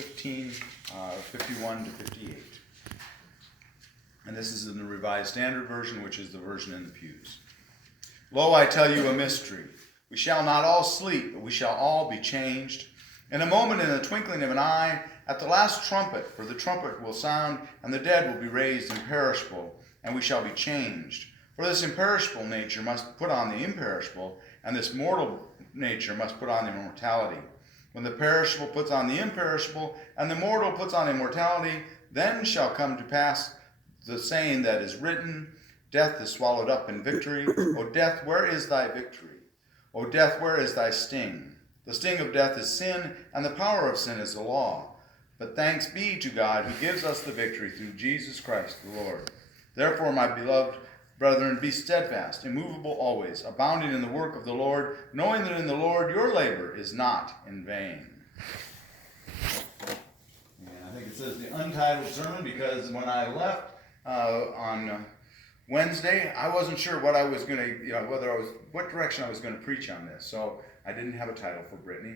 51 to 58. And this is in the Revised Standard Version, which is the version in the pews. Lo, I tell you a mystery. We shall not all sleep, but we shall all be changed. In a moment, in the twinkling of an eye, at the last trumpet, for the trumpet will sound, and the dead will be raised imperishable, and we shall be changed. For this imperishable nature must put on the imperishable, and this mortal nature must put on immortality. When the perishable puts on the imperishable, and the mortal puts on immortality, then shall come to pass the saying that is written, Death is swallowed up in victory. O death, where is thy victory? O death, where is thy sting? The sting of death is sin, and the power of sin is the law. But thanks be to God who gives us the victory through Jesus Christ the Lord. Therefore, my beloved brethren, be steadfast, immovable always, abounding in the work of the Lord, knowing that in the Lord your labor is not in vain. And I think it says the untitled sermon because when I left on Wednesday, I wasn't sure what I was going to, what direction I was going to preach on this. So I didn't have a title for Brittany,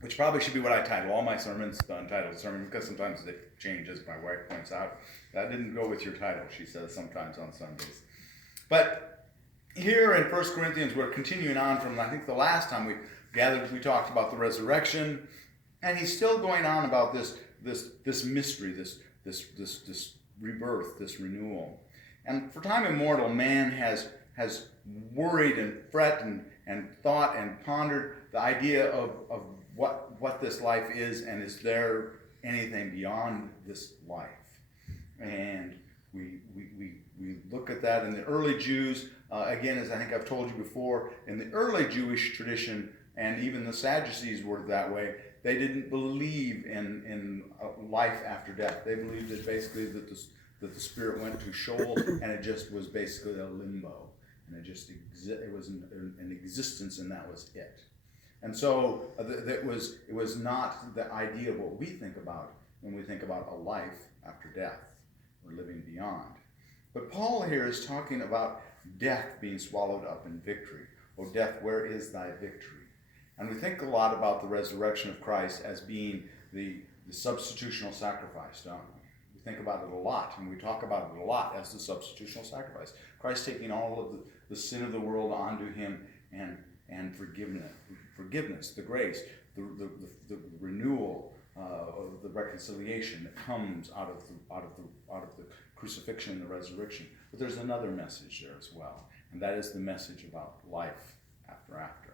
which probably should be what I title all my sermons, the untitled sermon, because sometimes they change, as my wife points out. That didn't go with your title, she says sometimes on Sundays. But here in 1 Corinthians, we're continuing on from, I think the last time we gathered, we talked about the resurrection, and he's still going on about this mystery, this rebirth, this renewal. And for time immemorial, man has worried and fret and thought and pondered the idea of what this life is, and is there anything beyond this life? And we look at that in the early Jews, again, as I think I've told you before, in the early Jewish tradition, and even the Sadducees were that way, they didn't believe in life after death. They believed that basically that the spirit went to Sheol, and it just was basically a limbo, and it was an existence, and that was it. And so it was not the idea of what we think about when we think about a life after death or living beyond. But Paul here is talking about death being swallowed up in victory. O death, where is thy victory? And we think a lot about the resurrection of Christ as being the substitutional sacrifice, don't we? We think about it a lot, and we talk about it a lot as the substitutional sacrifice. Christ taking all of the sin of the world onto him and forgiveness, the grace, the renewal of the reconciliation that comes out of the crucifixion and the resurrection. But there's another message there as well, and that is the message about life after.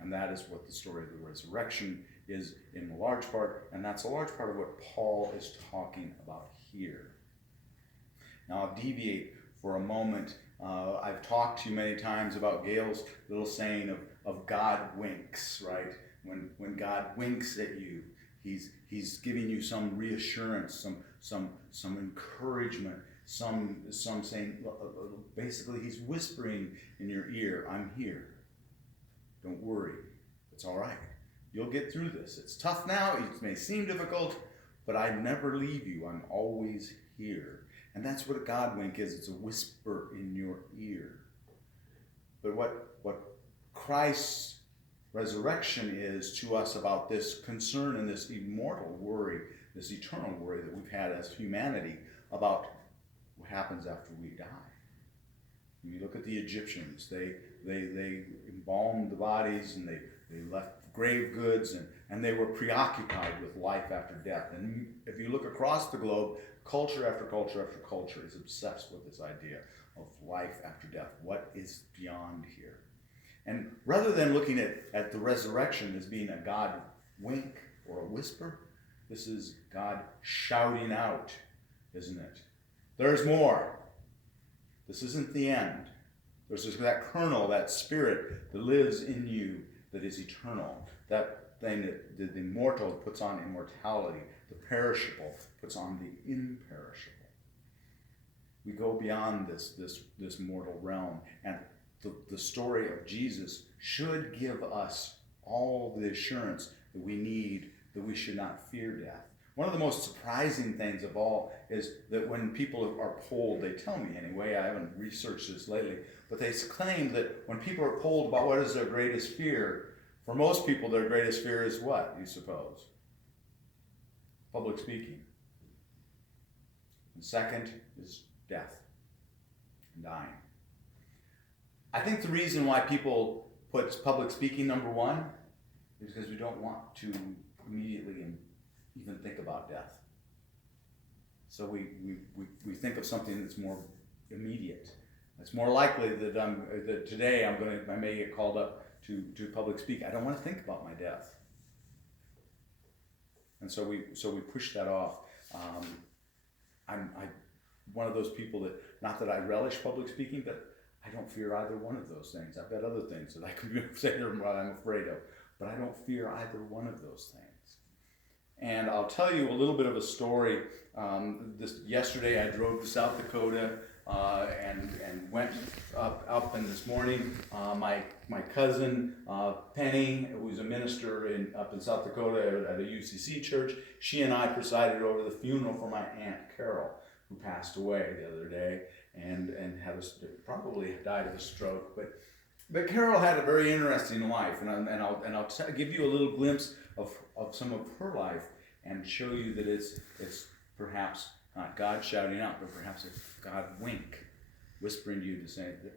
And that is what the story of the resurrection is in a large part, and that's a large part of what Paul is talking about here. Now I'll deviate for a moment. I've talked to you many times about Gail's little saying of God winks, right? When God winks at you, he's giving you some reassurance, some encouragement, some saying, basically he's whispering in your ear, I'm here. Don't worry, it's all right. You'll get through this. It's tough now, it may seem difficult, but I never leave you. I'm always here. And that's what a God wink is. It's a whisper in your ear. But what Christ's resurrection is to us about this concern and this immortal worry, this eternal worry that we've had as humanity about what happens after we die. When you look at the Egyptians, they embalmed the bodies, and they left grave goods, and they were preoccupied with life after death. And if you look across the globe, culture after culture after culture is obsessed with this idea of life after death. What is beyond here? And rather than looking at the resurrection as being a God wink or a whisper, this is God shouting out, isn't it? There's more. This isn't the end. There's that kernel, that spirit that lives in you that is eternal. That thing that the immortal puts on immortality. The perishable puts on the imperishable. We go beyond this mortal realm. And the story of Jesus should give us all the assurance that we need, that we should not fear death. One of the most surprising things of all is that when people are polled, they tell me anyway, I haven't researched this lately, but they claim that when people are polled about what is their greatest fear, For most people, their greatest fear is what, you suppose? Public speaking. And second is death and dying. I think the reason why people put public speaking number one is because we don't want to immediately even think about death. So we think of something that's more immediate. It's more likely that today I may get called up to public speak. I don't want to think about my death, and so we push that off. I'm one of those people that, not that I relish public speaking, but I don't fear either one of those things. I've got other things that I can say what I'm afraid of, but I don't fear either one of those things. And I'll tell you a little bit of a story. Yesterday I drove to South Dakota and went up, and this morning my cousin Penny, who was a minister up in South Dakota at a UCC church, she and I presided over the funeral for my Aunt Carol, who passed away the other day and probably died of a stroke. But Carol had a very interesting life, and I'll give you a little glimpse of some of her life and show you that it's perhaps not God shouting out, but perhaps a God wink, whispering to you to say that,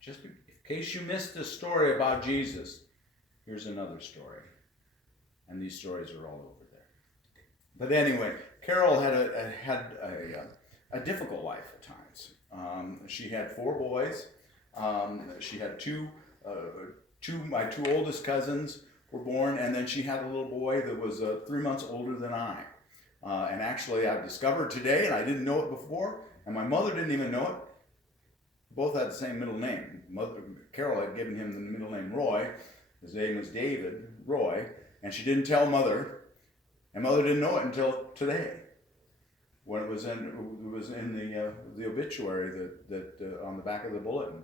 just in case you missed the story about Jesus, here's another story. And these stories are all over there. But anyway, Carol had a difficult life at times. She had 4 boys. She had my two oldest cousins were born, and then she had a little boy that was 3 months older than I. And actually, I've discovered today, and I didn't know it before, and my mother didn't even know it. Both had the same middle name. Carol had given him the middle name Roy. His name was David Roy, and she didn't tell Mother, and Mother didn't know it until today, when it was in the obituary that on the back of the bulletin.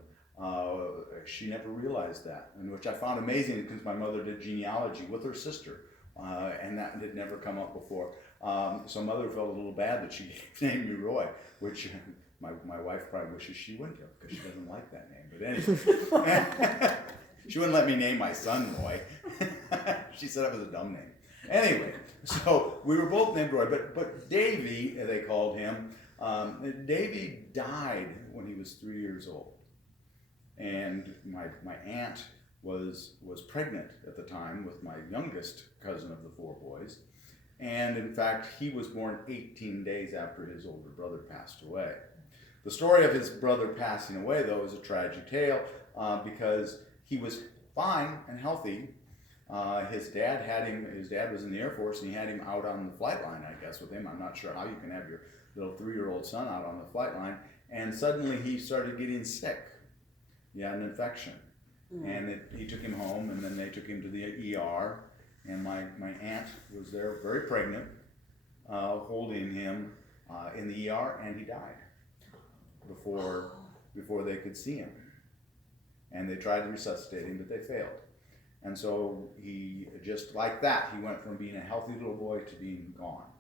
She never realized that, and which I found amazing because my mother did genealogy with her sister, and that had never come up before. So Mother felt a little bad that she named me Roy, which my wife probably wishes she wouldn't have, because she doesn't like that name. But anyway, she wouldn't let me name my son Roy. She said it was a dumb name. Anyway, so we were both named Roy, but Davy, they called him. Davy died when he was 3 years old. And my aunt was pregnant at the time with my youngest cousin of the 4 boys. And in fact, he was born 18 days after his older brother passed away. The story of his brother passing away, though, is a tragic tale because he was fine and healthy. His dad was in the Air Force, and he had him out on the flight line, I guess, with him. I'm not sure how you can have your little 3-year-old son out on the flight line. And suddenly he started getting sick. He had an infection. And he took him home, and then they took him to the ER. And my aunt was there, very pregnant, holding him in the ER, and he died before they could see him. And they tried to resuscitate him, but they failed. And so he, just like that, he went from being a healthy little boy to being gone.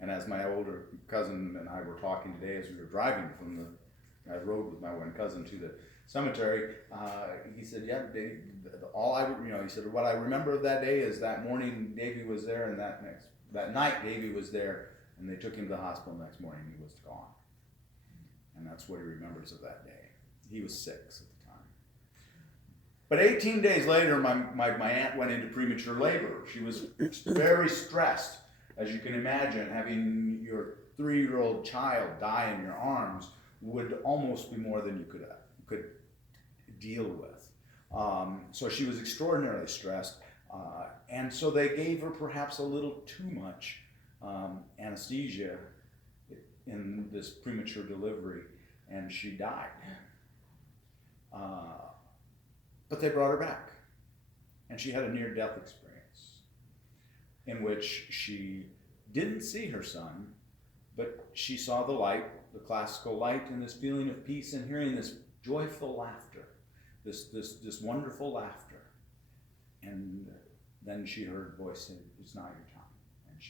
And as my older cousin and I were talking today as we were driving I rode with my one cousin to the cemetery, he said, yeah, Dave, he said, what I remember of that day is that morning Davy was there, and that night Davy was there, and they took him to the hospital the next morning, he was gone. And that's what he remembers of that day. He was 6 at the time. But 18 days later, my aunt went into premature labor. She was very stressed. As you can imagine, having your 3-year-old child die in your arms would almost be more than you could deal with. So she was extraordinarily stressed, and so they gave her perhaps a little too much anesthesia in this premature delivery, and she died. But they brought her back, and she had a near-death experience in which she didn't see her son, but she saw the light, the classical light, and this feeling of peace, and hearing this joyful laughter, this wonderful laughter. And then she heard a voice say, "It's not your time." And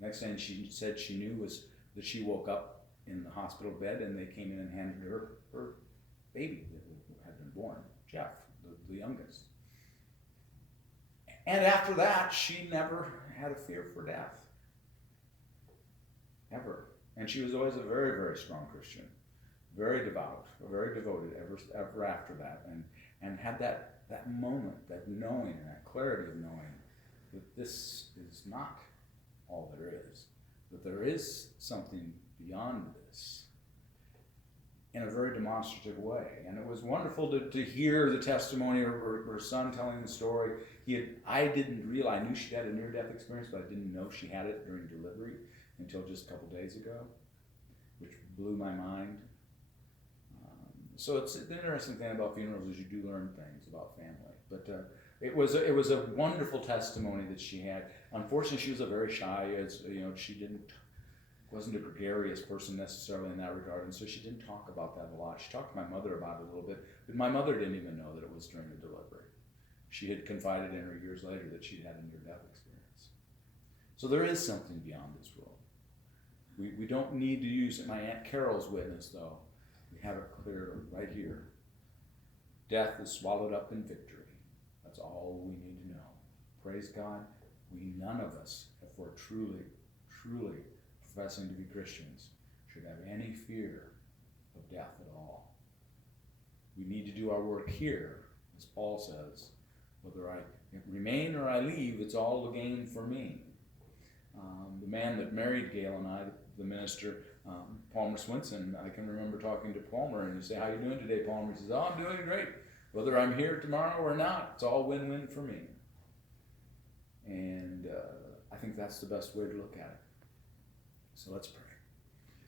next thing she said she knew was that she woke up in the hospital bed, and they came in and handed her baby that had been born, Jeff, the youngest. And after that, she never had a fear for death. Ever. And she was always a very, very strong Christian. Very devout, very devoted ever after that. And had that moment, that knowing, that clarity of knowing that this is not all there is. That there is something beyond this in a very demonstrative way. And it was wonderful to hear the testimony of her son telling the story. I didn't realize, I knew she had a near-death experience, but I didn't know she had it during delivery until just a couple days ago, which blew my mind. So it's an interesting thing about funerals is you do learn things about family. But it was a wonderful testimony that she had. Unfortunately, she was a very shy, she wasn't a gregarious person necessarily in that regard, and so she didn't talk about that a lot. She talked to my mother about it a little bit, but my mother didn't even know that it was during the delivery. She had confided in her years later that she'd had a near-death experience. So there is something beyond this world. We don't need to use my Aunt Carol's witness, though. We have it clear right here. Death is swallowed up in victory. That's all we need to know. Praise God. None of us, if we're truly, truly professing to be Christians, should have any fear of death at all. We need to do our work here, as Paul says. Whether I remain or I leave, it's all a gain for me. The man that married Gail and I, the minister, Palmer Swinson, I can remember talking to Palmer, and you say, "How you doing today, Palmer?" He says, "Oh, I'm doing great. Whether I'm here tomorrow or not, it's all win-win for me." And I think that's the best way to look at it. So let's pray.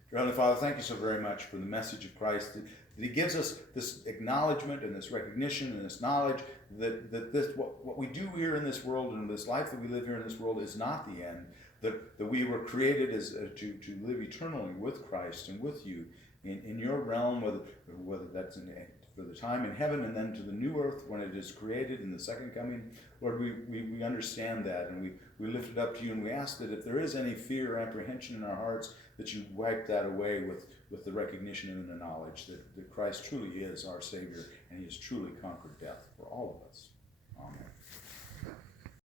Dear Heavenly Father, thank you so very much for the message of Christ, that He gives us this acknowledgement and this recognition and this knowledge that this what we do here in this world and this life that we live here in this world is not the end, that we were created as to live eternally with Christ and with you in your realm, whether that's for the time in heaven and then to the new earth when it is created in the second coming. Lord, we understand that, and we lift it up to you, and we ask that if there is any fear or apprehension in our hearts, that you wipe that away with the recognition and the knowledge that Christ truly is our Savior, and He has truly conquered death for all of us. Amen.